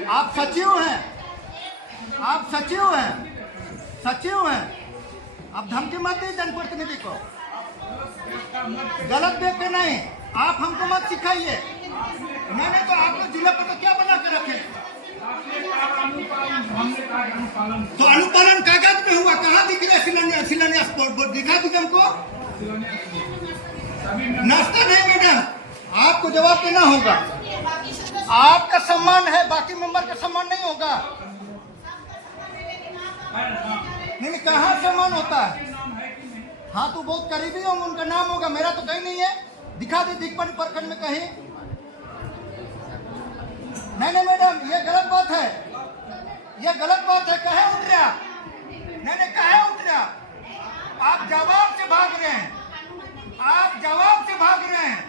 आप सचिव हैं, आप सचिव हैं, सचिव हैं। अब धमकी मत दी जनप्रतिनिधि को, गलत व्यक्ति नहीं। आप हमको मत सिखाइए। मैंने तो आपको जिला पर तो क्या बना के रखे? तो अनुपालन कागज में हुआ, कहाँ दिख रहा है? शिलान्यास बोर्ड दिखा दी हमको। नाश्ता नहीं मैडम, आपको जवाब देना होगा। आपका सम्मान है, बाकी मेंबर का सम्मान नहीं होगा। नहीं, कहाँ सम्मान होता है? हाँ तो बहुत करीबी होंगे, उनका नाम होगा, मेरा तो कहीं नहीं है। दिखा दे दिग्पन प्रखंड में कहीं। नहीं मैडम, ये गलत बात है, ये गलत बात है। कहे उठ रहा? नहीं कहे उठ रहा? आप जवाब से भाग रहे हैं, आप जवाब से भाग रहे हैं।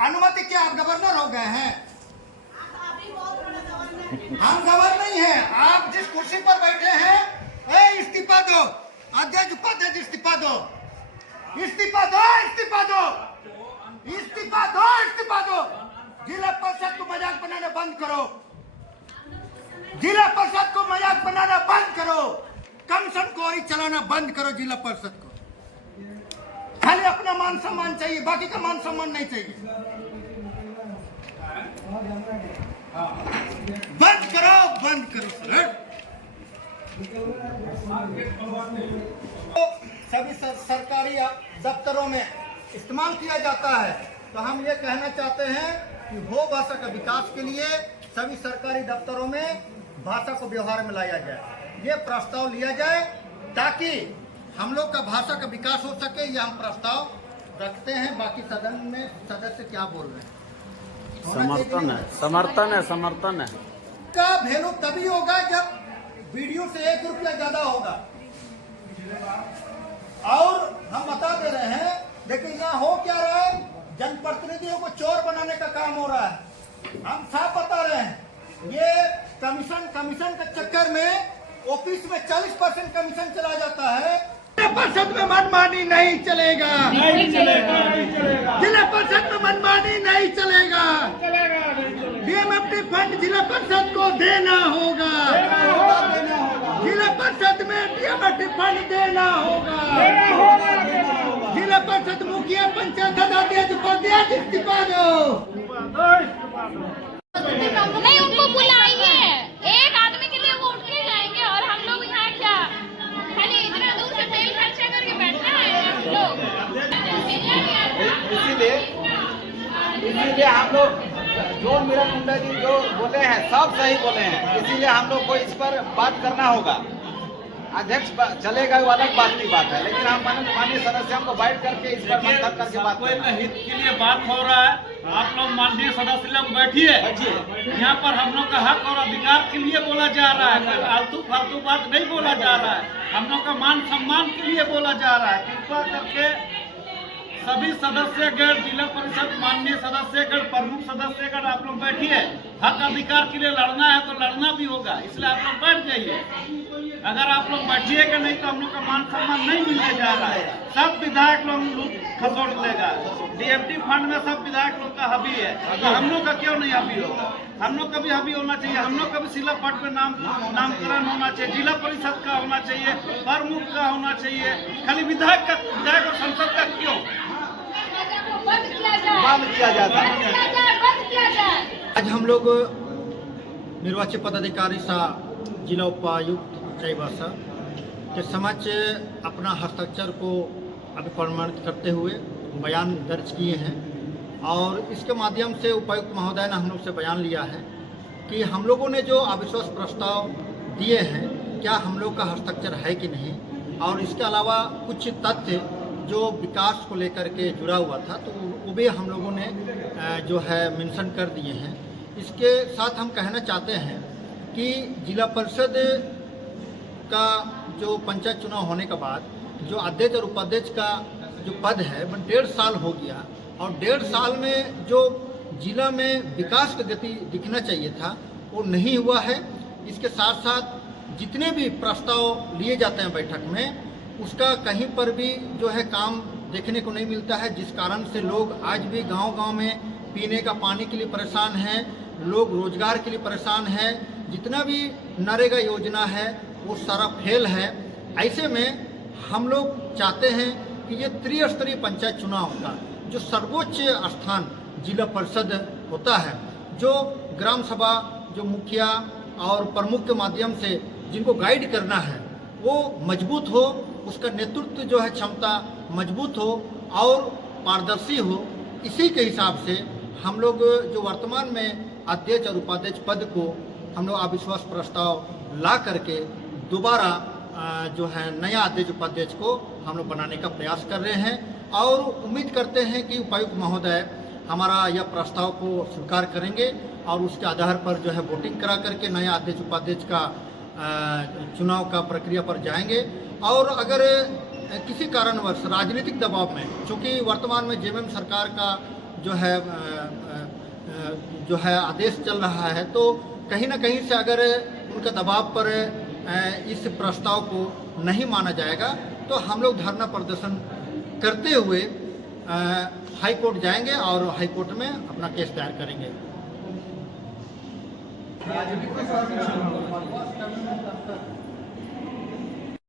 अनुमति क्या, आप गवर्नर हो गए हैं? हम गवर्नर नहीं है। आप जिस कुर्सी पर बैठे हैं, इस्तीफा दो, अध्यक्ष उपाध्यक्ष इस्तीफा दो, इस्तीफा दो, इस्तीफा दो, इस्तीफा दो, इस्तीफा दो। जिला परिषद को मजाक बनाना बंद करो, जिला परिषद को मजाक बनाना बंद करो, कमीशन कोरी चलाना बंद करो। जिला परिषद को खाली अपना मान सम्मान चाहिए, बाकी का मान सम्मान नहीं चाहिए। बंद करो, बंद करो सर। सभी सरकारी दफ्तरों में इस्तेमाल किया जाता है, तो हम ये कहना चाहते हैं कि हो भाषा का विकास के लिए सभी सरकारी दफ्तरों में भाषा को व्यवहार में लाया जाए। ये प्रस्ताव लिया जाए ताकि हम लोग का भाषा का विकास हो सके। ये हम प्रस्ताव रखते हैं। बाकी सदन में सदस्य क्या बोल रहे हैं? समर्थन है, समर्थन है, समर्थन है। का वैल्यू तभी होगा जब वीडियो से 1 रुपया ज्यादा होगा। और हम बता दे रहे हैं, लेकिन यहाँ हो क्या रहा है? जनप्रतिनिधियों को चोर बनाने का काम हो रहा है। हम साफ बता रहे हैं, ये कमीशन के चक्कर में ऑफिस में 40% कमीशन चला जाता है। जिला परिषद में मनमानी नहीं चलेगा, नहीं चलेगा, नहीं चलेगा। जिला परिषद में मनमानी नहीं चलेगा। डीएमएफटी फंड जिला परिषद को देना होगा, जिला परिषद में डीएमएफटी फंड देना होगा। जिला परिषद मुखिया, पंचायत अध्यक्ष, उपाध्यक्ष इस्तीफा दो। नहीं, उनको बुलाइए। एक आदमी के लिए वो उठ के जाएंगे और हम लोग यहाँ क्या खाली इतना दूर से तेल खर्चा करके बैठना है हम लोग? इसीलिए हम लोग जो मीरा मुंडा जी जो बोले हैं सब सही बोले हैं। इसीलिए हम लोग को इस पर बात करना होगा। अध्यक्ष चलेगा वो अलग बात की बात है, लेकिन हम माननीय सदस्यों को बैठ करके इस पर मंथन करके बात करना है। हित के लिए बात हो रहा है। आप लोग माननीय सदस्य लोग बैठिए। यहाँ पर हम लोग का हक और अधिकार के लिए बोला जा रहा है, कोई आलतू फालतू बात नहीं बोला जा रहा है। हम लोग का मान सम्मान के लिए बोला जा रहा है। कृपा करके सभी सदस्यगण, जिला परिषद माननीय सदस्यगण, प्रमुख सदस्यगण, आप लोग बैठिए। हक अधिकार के लिए लड़ना है तो लड़ना भी होगा, इसलिए आप लोग बैठ जाइए। अगर आप लोग बैठिएगा नहीं तो हम लोग का मान सम्मान नहीं मिलने जा रहा है। सब विधायक लोग खसोड़ लेगा। डीएमटी फंड में सब विधायक लोग का हबी है, तो हम लोग का क्यों नहीं हबी होगा? हम लोग का भी हबी होना चाहिए। हम लोग का भी जिला पट में नामकरण होना चाहिए, जिला परिषद का होना चाहिए, प्रमुख का होना चाहिए। खाली विधायक और संसद का क्यों बंद किया जाता है? आज हम लोग निर्वाचित पदाधिकारी जिला उपायुक्त चाईबासा के समक्ष अपना हस्ताक्षर को अभी प्रमाणित करते हुए बयान दर्ज किए हैं। और इसके माध्यम से उपायुक्त महोदय ने हम लोग से बयान लिया है कि हम लोगों ने जो अविश्वास प्रस्ताव दिए हैं, क्या हम लोग का हस्ताक्षर है कि नहीं। और इसके अलावा कुछ तथ्य जो विकास को लेकर के जुड़ा हुआ था, तो वो भी हम लोगों ने जो है मेंशन कर दिए हैं। इसके साथ हम कहना चाहते हैं कि जिला परिषद का जो पंचायत चुनाव होने के बाद जो अध्यक्ष और उपाध्यक्ष का जो पद है वो 1.5 साल हो गया। और 1.5 साल में जो जिला में विकास की गति दिखना चाहिए था वो नहीं हुआ है। इसके साथ साथ जितने भी प्रस्ताव लिए जाते हैं बैठक में, उसका कहीं पर भी जो है काम देखने को नहीं मिलता है, जिस कारण से लोग आज भी गांव-गांव में पीने का पानी के लिए परेशान हैं। लोग रोजगार के लिए परेशान हैं, जितना भी नरेगा योजना है वो सारा फेल है। ऐसे में हम लोग चाहते हैं कि ये त्रिस्तरीय पंचायत चुनाव का जो सर्वोच्च स्थान जिला परिषद होता है, जो ग्राम सभा, जो मुखिया और प्रमुख के माध्यम से जिनको गाइड करना है वो मजबूत हो, उसका नेतृत्व जो है क्षमता मजबूत हो और पारदर्शी हो। इसी के हिसाब से हम लोग जो वर्तमान में अध्यक्ष और उपाध्यक्ष पद को हम लोग अविश्वास प्रस्ताव ला करके दोबारा जो है नया अध्यक्ष उपाध्यक्ष को हम लोग बनाने का प्रयास कर रहे हैं और उम्मीद करते हैं कि उपायुक्त महोदय हमारा यह प्रस्ताव को स्वीकार करेंगे और उसके आधार पर जो है वोटिंग करा करके नया अध्यक्ष उपाध्यक्ष का चुनाव का प्रक्रिया पर जाएंगे। और अगर किसी कारणवश राजनीतिक दबाव में, चूँकि वर्तमान में जेएमएम सरकार का जो है आदेश चल रहा है, तो कहीं ना कहीं से अगर उनका दबाव पर इस प्रस्ताव को नहीं माना जाएगा तो हम लोग धरना प्रदर्शन करते हुए हाई कोर्ट जाएंगे और हाई कोर्ट में अपना केस दायर करेंगे।